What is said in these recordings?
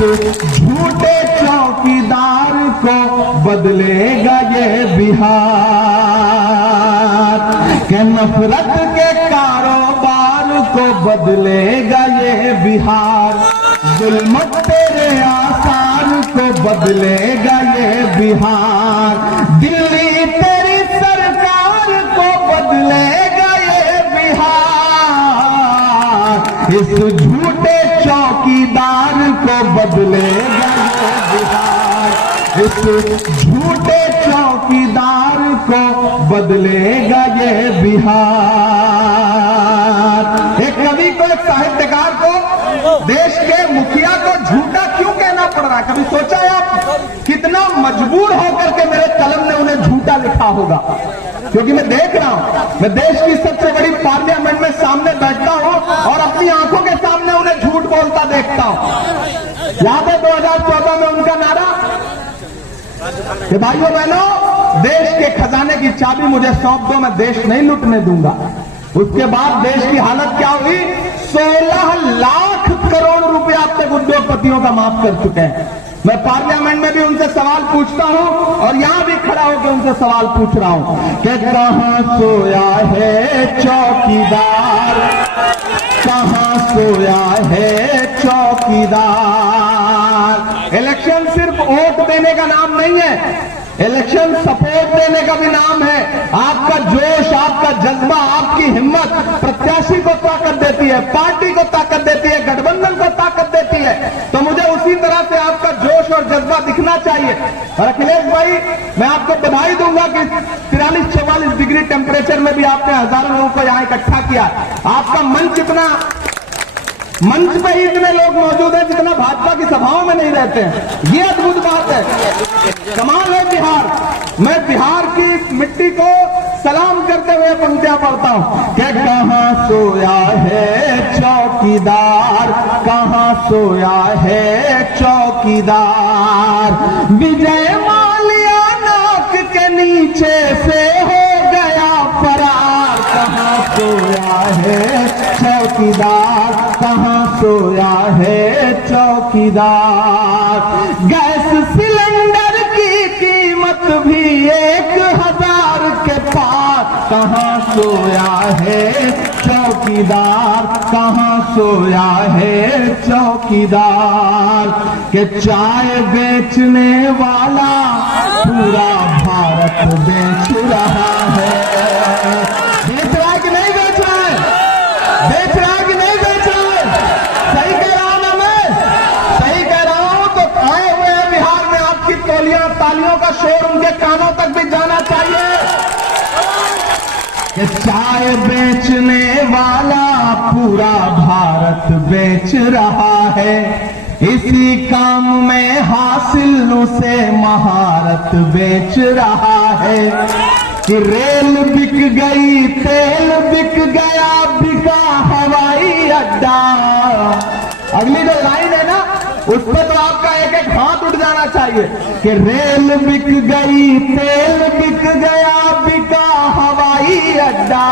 झूठे चौकीदार को बदलेगा ये बिहार, के नफरत के कारोबार को बदलेगा ये बिहार, जुल्म तेरे आसार को बदलेगा ये बिहार, दिल्ली तेरी सरकार को बदलेगा ये बिहार, इस झूठे चौकीदार को बदलेगा ये बिहार, इस झूठे चौकीदार को बदलेगा ये बिहार। एक कवि को, एक साहित्यकार को देश के मुखिया को झूठा क्यों कहना पड़ रहा है? कभी सोचा है आप कितना मजबूर होकर के मेरे कलम ने उन्हें झूठा लिखा होगा? क्योंकि मैं देख रहा हूं, मैं देश की सबसे बड़ी पार्लियामेंट में सामने बैठता हूं और अपनी आंखों के सामने उन्हें झूठ बोलता देखता हूं। याद है 2014 में उनका नारा कि भाइयों बहनों, देश के खजाने की चाबी मुझे सौंप दो, मैं देश नहीं लूटने दूंगा। उसके बाद देश की हालत क्या हुई? 16 लाख करोड़ रुपए अब तक उद्योगपतियों का माफ कर चुके हैं। मैं पार्लियामेंट में भी उनसे सवाल पूछता हूं और यहां भी खड़ा होकर उनसे सवाल पूछ रहा हूं कि कहां सोया है चौकीदार, कहां सोया है चौकीदार। इलेक्शन सिर्फ वोट देने का नाम नहीं है, इलेक्शन सपोर्ट देने का भी नाम है। आपका जोश, आपका जज्बा, आपकी हिम्मत प्रत्याशी को ताकत देती है, पार्टी को ताकत देती है, गठबंधन को ताकत देती है। तो मुझे उसी तरह से आपका जोश और जज्बा दिखना चाहिए। और अखिलेश भाई, मैं आपको बधाई दूंगा कि 43-44 डिग्री टेम्परेचर में भी आपने हजारों लोगों को यहां इकट्ठा किया। आपका मंच पे ही इतने लोग मौजूद हैं जितना भाजपा की सभाओं में नहीं रहते हैं। ये अद्भुत बात है, कमाल है बिहार। मैं बिहार की मिट्टी को सलाम करते हुए पंक्तियां पढ़ता हूं कि कहां सोया है चौकीदार, कहां सोया है चौकीदार, विजय माल्या नाक के नीचे से हो गया फरार, कहां सोया है चौकीदार, कहां सोया है चौकीदार। गैस सिलेंडर की कीमत भी 1000 के पार, कहां सोया है चौकीदार, कहां सोया है चौकीदार। के चाय बेचने वाला पूरा भारत बेच रहा है। बेच रहा है कि नहीं बेच रहा है? बेच रहा है कि नहीं बेच रहा है? सही कह रहा हूं ना मैं? सही कह रहा हूं तो आए हुए हैं बिहार में, आपकी तौलियां तालियों का शोर उनके कानों तक भी जाना चाहिए। कि चाय बेचने वाला पूरा भारत बेच रहा है, इसी काम में हासिल उसे महारत बेच रहा है। कि रेल बिक गई, तेल बिक गया, बिका हवाई अड्डा। अगली जो लाइन है ना, उस पर तो आपका एक एक हाथ उठ जाना चाहिए कि रेल बिक गई, तेल बिक गया, बिका हवाई अड्डा,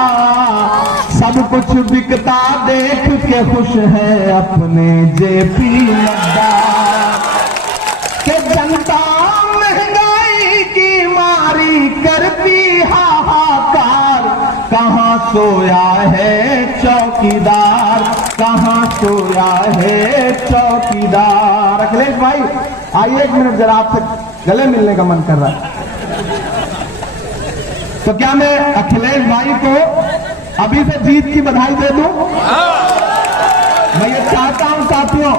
सब कुछ बिकता देख के खुश है अपने जेपी नड्डा। कि जनता महंगाई की मारी करती हाहाकार, कहां सोया है चौकीदार, कहां सोया है चौकीदार। अखिलेश भाई आइए एक मिनट, जरा आपसे गले मिलने का मन कर रहा है। तो क्या मैं अखिलेश भाई को अभी से जीत की बधाई दे दूं? मैं ये चाहता हूं साथियों,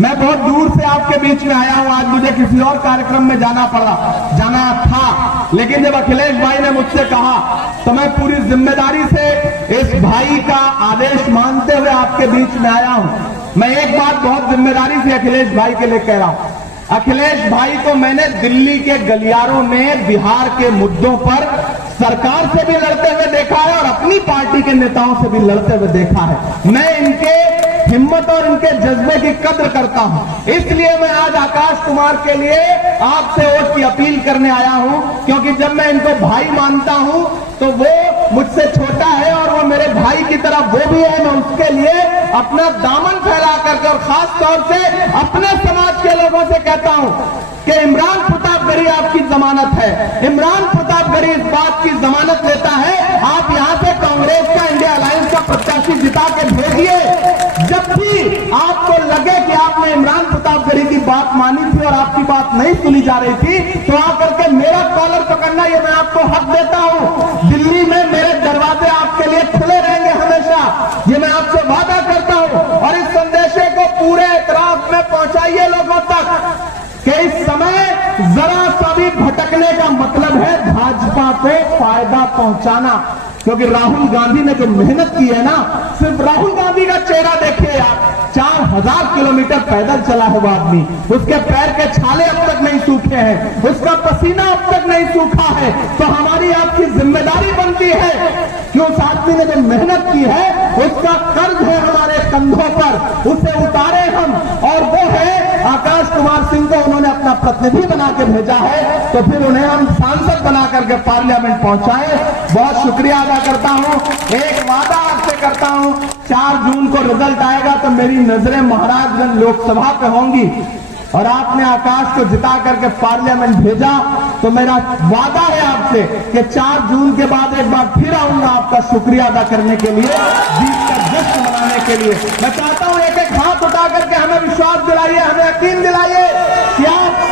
मैं बहुत दूर से आपके बीच में आया हूं। आज मुझे किसी और कार्यक्रम में जाना था, लेकिन जब अखिलेश भाई ने मुझसे कहा तो मैं पूरी जिम्मेदारी से इस भाई का आदेश मानते हुए आपके बीच में आया हूं। मैं एक बात बहुत जिम्मेदारी से अखिलेश भाई के लिए कह रहा हूं। अखिलेश भाई को मैंने दिल्ली के गलियारों में बिहार के मुद्दों पर सरकार से भी लड़ते हुए देखा है और अपनी पार्टी के नेताओं से भी लड़ते हुए देखा है। मैं इनके हिम्मत और इनके जज्बे की कद्र करता हूं, इसलिए मैं आज आकाश कुमार के लिए आपसे वोट की अपील करने आया हूं। क्योंकि जब मैं इनको भाई मानता हूं तो वो मुझसे छोटा है और वो मेरे भाई की तरह वो भी है। मैं उसके लिए अपना दामन फैला करके और खास तौर से अपने समाज लोगों से कहता हूं कि इमरान प्रतापगढ़ी आपकी जमानत है। इमरान प्रतापगढ़ी इस बात की जमानत लेता है, आप यहां से कांग्रेस का, इंडिया अलायंस का प्रत्याशी जिता के भेजिए। जब भी आपको लगे कि आपने इमरान प्रतापगढ़ी की बात मानी थी और आपकी बात नहीं सुनी जा रही थी, तो आकर के मेरा कॉलर पकड़ना, ये मैं आपको हक देता हूं। दिल्ली में मेरे दरवाजे आपके लिए खुले रहेंगे हमेशा, ये मैं आपसे वादा करता हूं। और इस संदेशे को पूरे इतराफ में पहुंचाइए लोगों तक कि इस समय जरा सा भी भटकने का मतलब है भाजपा को फायदा पहुंचाना। क्योंकि राहुल गांधी ने जो मेहनत की है ना, सिर्फ राहुल गांधी का चेहरा देखिए आप, 4000 किलोमीटर पैदल चला है वो आदमी, उसके पैर के छाले अब तक नहीं सूखे हैं, उसका पसीना अब तक नहीं सूखा है। तो हमारी आपकी जिम्मेदारी बनती है कि उस आदमी ने जो मेहनत की है उसका कर्ज है हमारे कंधों पर, उसे उतारे हम। और वो है आकाश कुमार सिंह को उन्होंने अपना प्रतिनिधि बना के भेजा है, तो फिर उन्हें हम सांसद बना करके पार्लियामेंट पहुंचाए। बहुत शुक्रिया अदा करता हूं। एक वादा आपसे करता हूं, 4 जून को रिजल्ट आएगा तो मेरी नजरें महाराजगंज लोकसभा पे होंगी और आपने आकाश को जिता करके पार्लियामेंट भेजा, तो मेरा वादा है आपसे कि 4 जून के बाद एक बार फिर आऊंगा आपका शुक्रिया अदा करने के लिए, जीत का जश्न मनाने के लिए। मैं चाहता हूं एक एक हाथ उठा करके हमें विश्वास दिलाइए, हमें यकीन दिलाइए कि आप